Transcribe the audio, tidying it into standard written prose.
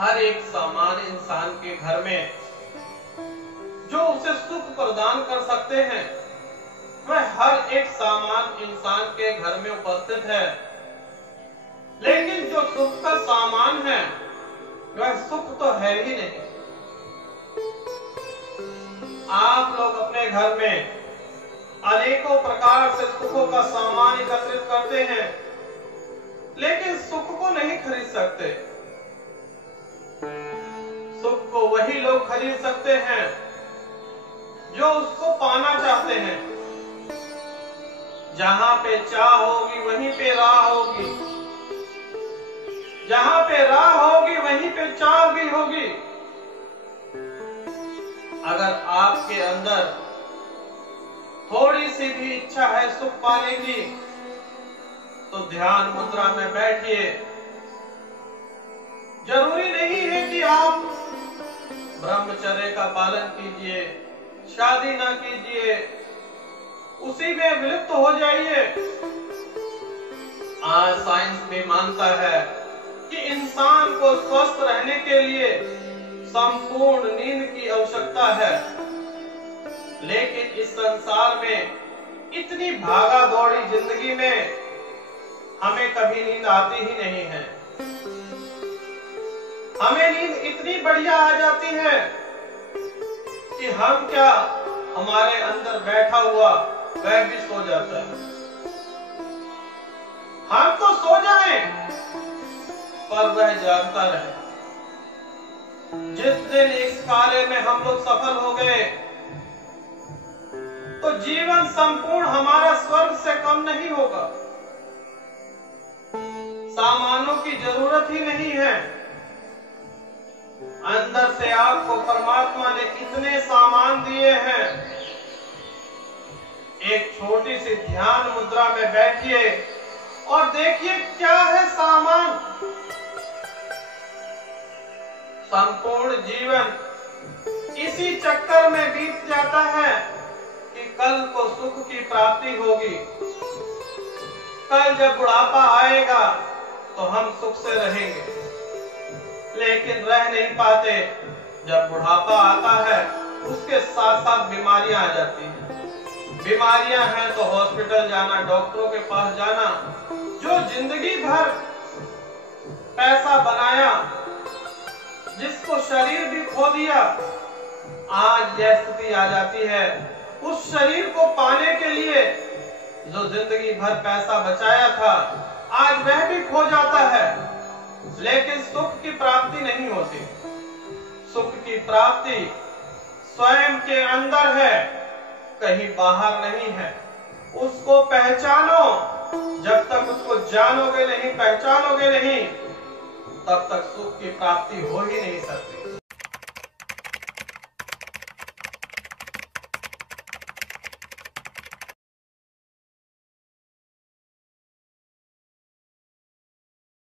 हर एक सामान्य इंसान के घर में जो उसे सुख प्रदान कर सकते हैं वह हर एक सामान्य इंसान के घर में उपस्थित है। लेकिन जो सुख का सामान है वह सुख तो है ही नहीं। आप लोग अपने घर में अनेकों प्रकार से सुखों का सामान एकत्रित करते हैं, लेकिन सुख को नहीं खरीद सकते। सुख को वही लोग खरीद सकते हैं जो उसको पाना चाहते हैं। जहां पे चाह होगी वहीं पे राह होगी, जहां पे राह होगी वहीं पे चाह भी होगी। अगर आपके अंदर थोड़ी सी भी इच्छा है सुख पाने की, तो ध्यान मुद्रा में बैठिए। जरूरी नहीं है कि आप ब्रह्मचर्य का पालन कीजिए, शादी ना कीजिए, उसी में विलुप्त हो जाइए। आज साइंस भी मानता है कि इंसान को स्वस्थ रहने के लिए संपूर्ण नींद की आवश्यकता है, लेकिन इस संसार में इतनी भागा दौड़ी जिंदगी में हमें कभी नींद आती ही नहीं है। हमें नींद इतनी बढ़िया आ जाती है कि हम क्या, हमारे अंदर बैठा हुआ वह भी सो जाता है। हम तो सो जाएं, पर वह जागता रहे। जिस दिन इस कार्य में हम लोग सफल हो गए तो जीवन संपूर्ण हमारा स्वर्ग से कम नहीं होगा। सामानों की जरूरत ही नहीं है। अंदर से आपको परमात्मा ने इतने सामान दिए हैं। एक छोटी सी ध्यान मुद्रा में बैठिए और देखिए क्या है सामान। संपूर्ण जीवन इसी चक्कर में बीत जाता है कि कल को सुख की प्राप्ति होगी। कल जब बुढ़ापा आएगा तो हम सुख से रहेंगे, लेकिन रह नहीं पाते। जब बुढ़ापा आता है उसके साथ साथ बीमारियां आ जाती हैं। बीमारियां हैं तो हॉस्पिटल जाना, डॉक्टरों के पास जाना। जो जिंदगी भर पैसा बनाया, जिसको शरीर भी खो दिया, आज यह स्थिति आ जाती है। उस शरीर को पाने के लिए जो जिंदगी भर पैसा बचाया था, आज वह भी खो जाता है, लेकिन सुख की प्राप्ति नहीं होती। सुख की प्राप्ति स्वयं के अंदर है, कहीं बाहर नहीं है। उसको पहचानो। जब तक उसको जानोगे नहीं, पहचानोगे नहीं, तब तक सुख की प्राप्ति हो ही नहीं सकती।